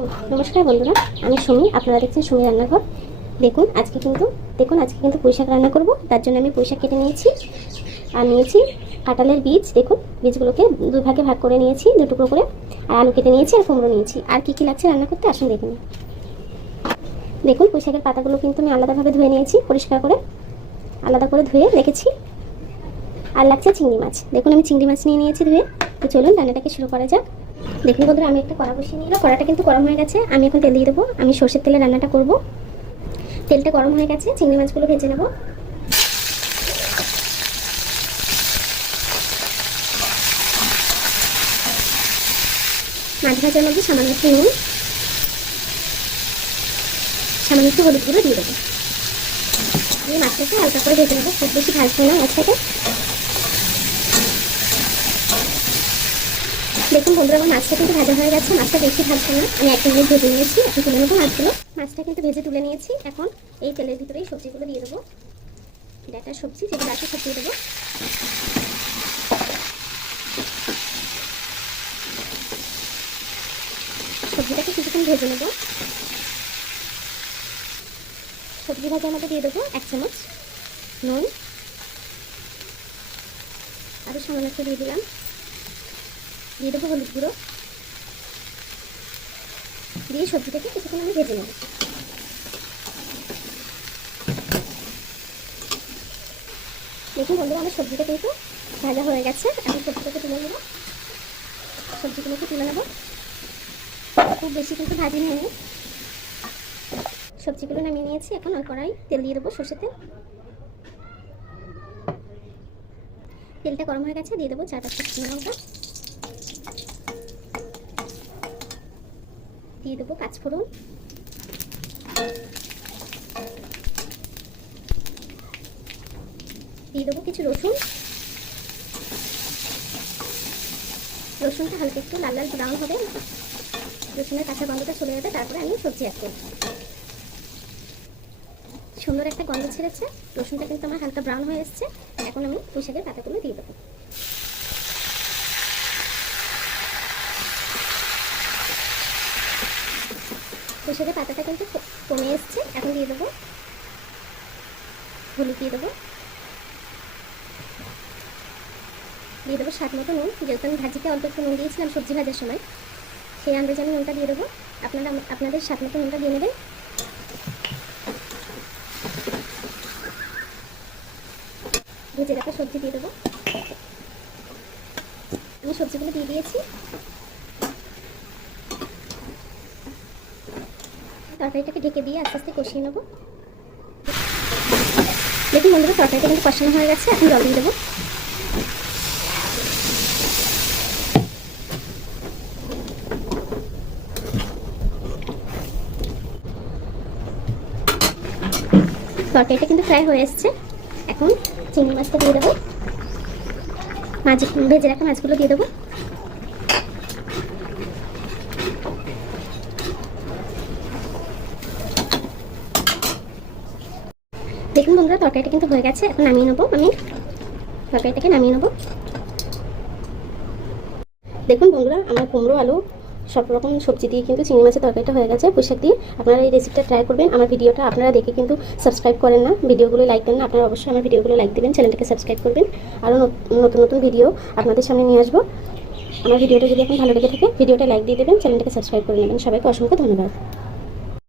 নমস্কার বন্ধুরা, আমি সুমি। আপনারা দেখছেন সুমি রান্নাঘর। আজকে কিন্তু পুঁইশাক রান্না করব। তার জন্য আমি পুঁইশাক কেটে নিয়েছি আর নিয়েছি কাঁঠালের বীজ। বীজগুলোকে দুই ভাগে ভাগ করে নিয়েছি, দু টুকরো করে। আর আলু কেটে নিয়েছি আর কুমড়ো নিয়েছি। আর কি লাগছে রান্না করতে আসুন দেখুন। পুঁইশাকের পাতাগুলো কিন্তু আমি আলাদাভাবে ধুয়ে নিয়েছি, পরিষ্কার করে আলাদা করে ধুয়ে রেখেছি। আর লাগছে চিংড়ি মাছ। আমি চিংড়ি মাছ নিয়ে নিয়েছি ধুয়ে। তো চলুন রান্নাটাকে শুরু করা যাক। বন্ধুরা, আমি একটা কড়া বসিয়ে নিলাম। কড়াটা কিন্তু গরম হয়ে গেছে। আমি এখন তেল দিয়ে দেবো। আমি সর্ষের তেলে রান্নাটা করব। তেলটা গরম হয়ে গেছে, চিংড়ি মাছগুলো ভেজে নেব। মাছ ভাজার মধ্যে সামান্য একটু নুন, সামান্য একটু হলুদ গুঁড়ো দিয়ে দেবো। আমি মাছটাকে হালকা করে ভেজে নেবো, খুব বেশি ভাজবো না মাছটাকে। বন্ধুরা, আমার মাছটা কিন্তু ভাজা হয়ে গেছে। মাছটা বেশি ভাজবো না, আমি 1 মিনিট ভেজে নিয়েছি। এখন তুলে নেবো মাছগুলো। মাছটা কিন্তু ভেজে তুলে নিয়েছি। এখন এই তেলের ভিতরেই সবজিগুলো দিয়ে দেবো। একটা সবজি, যেগুলো আছে সব দিয়ে দেবো। সবজিটাকে কিছুক্ষণ ভেজে নেবো। সবজি ভাজার মধ্যে দিয়ে দেবো 1 চামচ নুন, আরও সামান্য একটু দিয়ে দিলাম। দিয়ে দেবো হলুদ গুঁড়ো, দিয়ে সবজিটাকে কিছুক্ষণ আমি ভেজে নেব। বন্ধুরা, আমার সবজিটা কিন্তু ভাজা হয়ে গেছে। এখন সবজিটাকে তুলে নেব। সবজিগুলোকে তুলে নেব। খুব বেশি কিন্তু ভাজি নিয়ে সবজিগুলো নামিয়ে নিয়েছি। এখন ওই কড়াই তেল দিয়ে দেবো, সর্ষের তেল। তেলটা গরম হয়ে গেছে, দিয়ে দেবো 4-5টা শুকনো লঙ্কা, দিয়ে দেবো পাঁচফোড়ন, দিয়ে দেবো কিছু রসুন। রসুনটা হালকা একটু লাল লাল ব্রাউন হবে, রসুনের কাঁচা গন্ধটা চলে যাবে, তারপরে আমি সবজি অ্যাড করব। সুন্দর একটা গন্ধ ছেড়েছে। রসুনটা কিন্তু আমার হালকা ব্রাউন হয়ে এসছে। এখন আমি পুঁইশাকের পাতাগুলো দিয়ে দেবো। পুঁইশাকের পাতাটা কিন্তু কমে এসছে। এখন দিয়ে দেবো হলুদ, দিয়ে দেবো স্বাদ মতো নুন। যেহেতু আমি ভাজিতে অল্প একটু নুন দিয়েছিলাম সবজি ভাজার সময়, সেই আন্দাজে আমি নুনটা দিয়ে দেবো। আপনারা আপনাদের স্বাদ মতো নুনটা দিয়ে নেবেন। ভেজে রাখা সবজি দিয়ে দেবো। আমি সবজিগুলো দিয়ে দিয়েছি। তরকারিটাকে ঢেকে দিয়ে আস্তে আস্তে কষিয়ে নেবো। বন্ধুরা, তরকারিটা কিন্তু কষানো হয়ে গেছে। এখন জল দিয়ে দেবো। তরকারিটা কিন্তু ফ্রাই হয়ে এসছে। এখন চিংড়ি মাছটা দিয়ে দেবো। ভেজে রাখা মাছগুলো দিয়ে দেবো। বন্ধুরা, তরকারিটা কিন্তু হয়ে গেছে। এখন নামিয়ে নেবো। আমি তরকারিটাকে নামিয়ে নেবো। বন্ধুরা, আমার কুমড়ো আলু সব রকম সবজি দিয়ে কিন্তু চিংড়ি মাছের তরকারিটা হয়ে গেছে পুঁইশাক দিয়ে। আপনারা এই রেসিপিটা ট্রাই করবেন। আমার ভিডিওটা আপনারা দেখে কিন্তু সাবস্ক্রাইব করেন না, ভিডিওগুলো লাইক দেন না। আপনারা অবশ্যই আমার ভিডিওগুলো লাইক দেবেন, চ্যানেলটাকে সাবস্ক্রাইব করবেন। আরও নতুন নতুন ভিডিও আপনাদের সামনে নিয়ে আসবো। আমার ভিডিওটা যদি এখন ভালো লেগে থাকে, ভিডিওটা লাইক দিয়ে দেবেন, চ্যানেলটাকে সাবস্ক্রাইব করে নেবেন। সবাইকে অসংখ্য ধন্যবাদ।